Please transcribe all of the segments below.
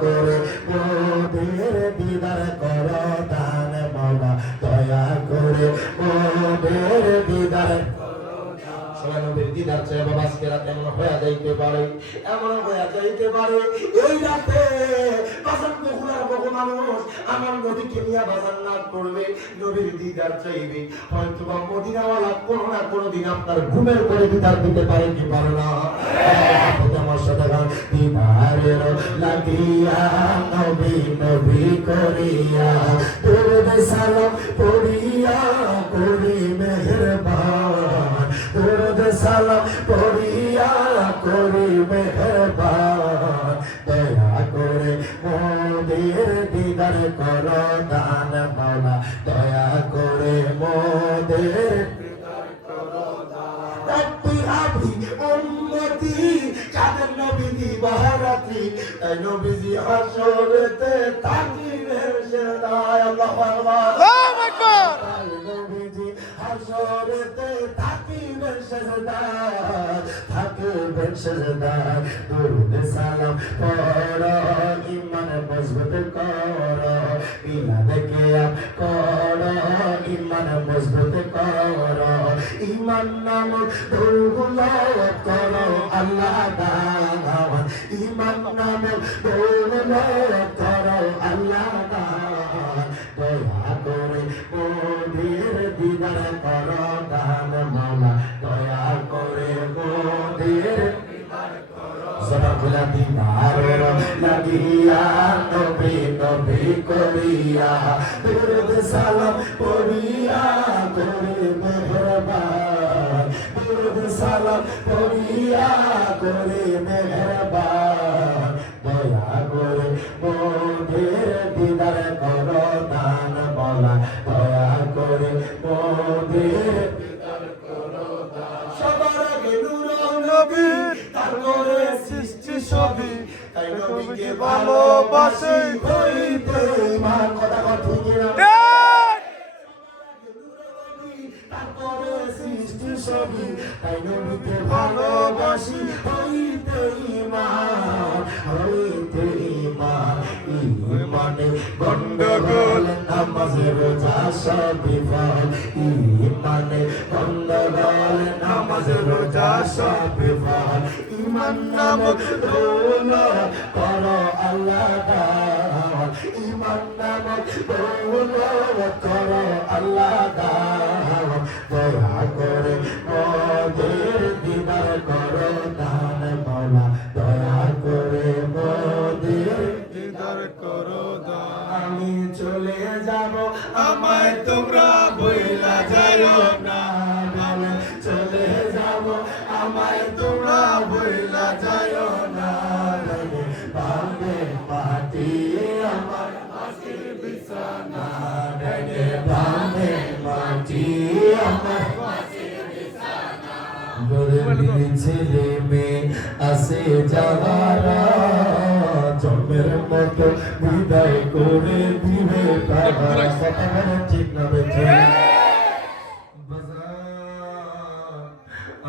করে মোদের দিদার করো দান মাওলা দয়া করে মোদের দিদার সবাই নবীর দিদার চাই বাবা আজকে রাতে এমন হয়ে যাইতে পারে এই রাতে বাজান বহুলার বহু মানুষ আমার নবীকে নিয়ে বাজান নাচ করবে নবীর দিদার চাইবে হয়তো বা মদিনাওয়ালা কোনো না কোনো দিন আপনার ঘুমের পরে দিদার দিতে পারে কি পারে না আমার সাথে গান দিদারের লাগিয়া নবী নবী করিয়া দরুদ সালাম পড়িয়া করি মেহেরবান দরুদ সালাম পড়িয়া করি মেহেরবান দয়া করে মোদের দিদার করো দান মাওলা দয়া করে মোদের দিদার করো দান রব্বি হাবলি উম্মতি কাদের নবী দিবারাত্রি তাই নবীজি হাসরেতে তাকিবেন সেদায় আল্লাহু আকবার আল্লাহু আকবার নবীজি হাসরেতে তাকিবেন সেদায় থাকবেন সেদায় দরুদ সালাম পড়ো ঈমান মজবুত করো মিলাদ কিয়াম করো ঈমান মজবুত করো ঈমান নামক দৌলত করো আল্লাহ দাওয়াত ঈমান নামক দৌলত করো আল্লাহ দাওয়াত দয়া করে মোদের দিদার করো দান মাওলা দয়া করে মোদের দিদার করো সবাগুলা দিদার লাগিয়া নবী নবী করিয়া দরুদ সালাম পড়িয়া করে মেহেরবান দরুদ সালাম পড়িয়া করে মেহেরবান দয়া করে মোদের দিদার করো দান মাওলা দয়া করে মোদের দিদার করো দান সবার আগে নূর নবী তারপরে সৃষ্টি সবই তাই নবীকে ভালোবাসে হইতে ঈমান কথা ঠিক না তারপরে সৃষ্টি সবই তাই নবীকে ভালোবাসি হইতে ঈমান ঈমানে গন্ডগোল নামাজে রোজা সব বিফল ঈমানে গন্ডগোল নামাজে রোজা সব বিফল ঈমান নামক দৌলত করো আল্লাহ দাওয়াত ঈমান নামক দৌলত করো আল্লাহ দাওয়াত দয়া করে মোদের দিদার করো দান মাওলা দয়া করে মোদের দিদার করো দান আমি চলে যাব আমায় তোমরা বইলা যাইও না আমি চলে যাব আমায় তোমরা বইলা যাইও না বামে মাটি আমার মাটির বিছানা ডাইনে বামে মাটি আমার মাটির বিছানা গরিব ছেলে মেয়ে আসে যাওয়ারা জন্মের মতো বিদায় করে দিবে তারা কথা ঠিক না বেঁচে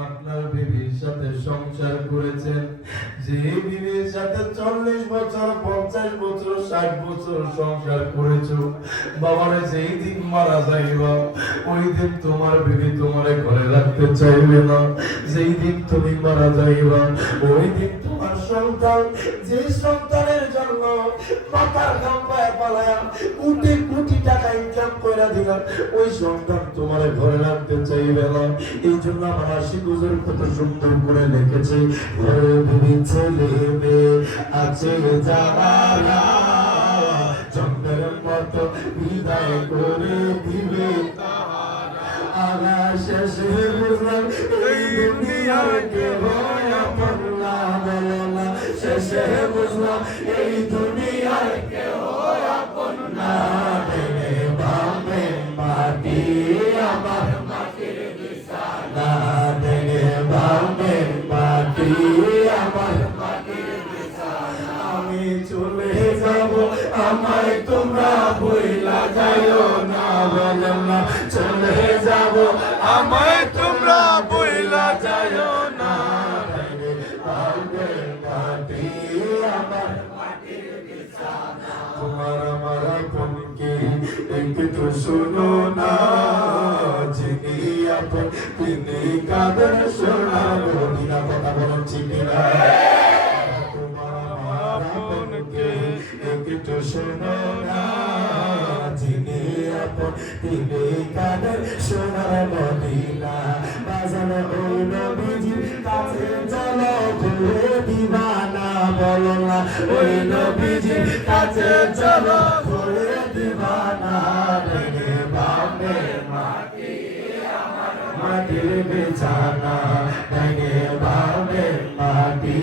আপনার বিবির সাথে সংসার করেছেন যে বিবির সাথে 40 বছর 50 বছর 60 বছর সংসার করেছো বাবারে যেই দিন মারা যাইবা ওই দিন তোমার বিবি তোমারে ঘরে রাখতে চাইবে না যেই দিন তুমি মারা যাইবা ওই দিন তোমার সন্তান যে সন্তানের জন্য মাথার ঘাম পায়ে পালায়া কোটি কোটি টাকা ইনকাম কইরা দিলাম ওই সন্তান তোমারে ঘরে রাখতে চাইবে না এই জন্য আমার আশিক হুজুর কত সুন্দর করে লিখেছে ঘরে বিবি ছেলে মেয়ে আছে যারা জন্মের মতো বিদায় করে দিবে তাহারা শেষে বুঝলাম এই দুনিয়ার কেহ আপন না বলো না শেষে বুঝলাম এই দুনিয়ার কেহ আপন না বামে মাটি আমার মাটির বিছানা বামে মাটি আমার মাটির বিছানা আমি চলে যাব আমায় তোমরা বইলা যাইও না বলো না চলে যাব আমায় তোমরা বইলা যাইও না বামে মাটি আমার মাটির শুনো না যিনি আপন তিনি কাদের সোনার মদিনা কথা বলেন ঠিক না তোমার আপনকে একটু শুনো না যিনি আপন তিনি কাদের সোনার মদিনা বাজানো ওই নবীজির কাছে চলো ঘুরে দিবানা বলো না ওই নবীজির কাছে চলো ঘুরে দিবানা রে বাপে মাটি আমার মাটির বিছানা রে বাপে মাটি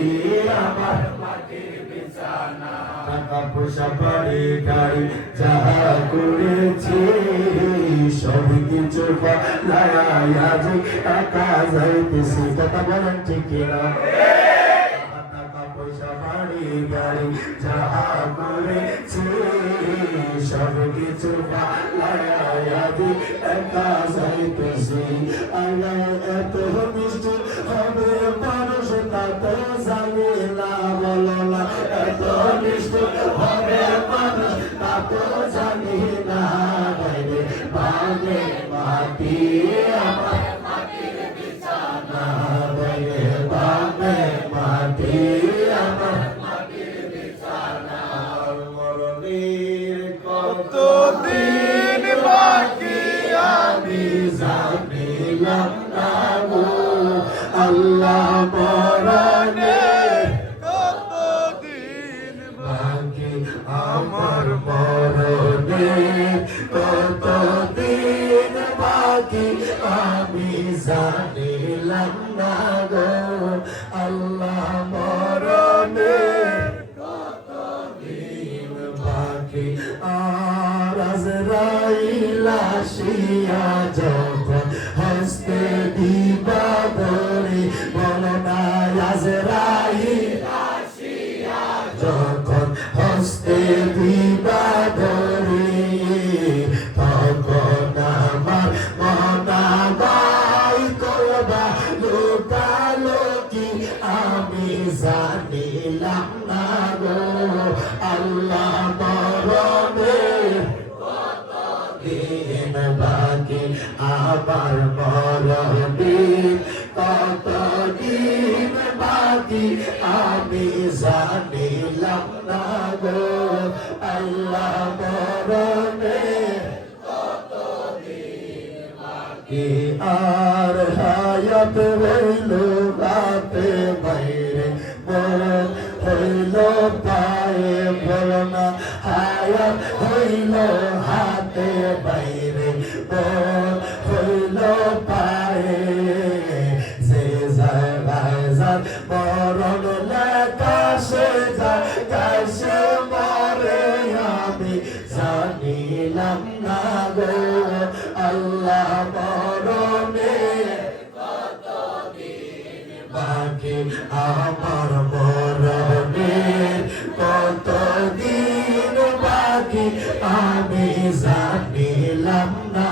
আমার মাটির বিছানা টাকা পয়সা বাড়ি গাড়ি যাহা করেছি সব কিছু লাগাইয়া যে টাকা যাইতেছি কথা বলেন ঠিক কিনা টাকা পয়সা বাড়ি গাড়ি যাহা করেছি সব কিছু লাগাইয়া যে টাকা যাইতেছি আল্লাহ এত মিষ্টি হবে মানুষ তা তো জানি না বলো না এত মিষ্টি হবে মানুষ তা তো জানি না বাগে মাটি আমার মাটির বিছানা বাগে বাগে মাটি আমার মাটির বিছানা মরণের কতদিন বাকি আমি জানিলাম না গো আল্লাহ মরণের কতদিন বাকি আমার মরণের কতদিন বাকি আমি জানিলাম না গো আল্লাহ মরণের কতদিন বাকি আর আজরাইল আসিয়া যখন হস্তে দিবা ধরে বলো না আজরাইল আসিয়া যখন হস্তে দিবা ধরে তখন আমার মনাবাই করবা লোকালোকি আমি জানিলাম না গো আল্লাহ মরণের কতদিন বাকি আমার মরণের কতদিন বাকি আমি জানিলাম না গো আল্লাহ মরণের কতদিন বাকি আর হায়াত হইল রাতে বাইরে মন হইল পায়ে বলো না হায়াত হইল হাতে বাইরে মন হইল পায়ে যে জায়গায় যার মরণ লেখা সে জায়গায় সে মরে আমি জানিলাম না গো আল্লাহ মরণের কতদিন বাকি আমার মরণের কতদিন বাকি আমি জানিলাম না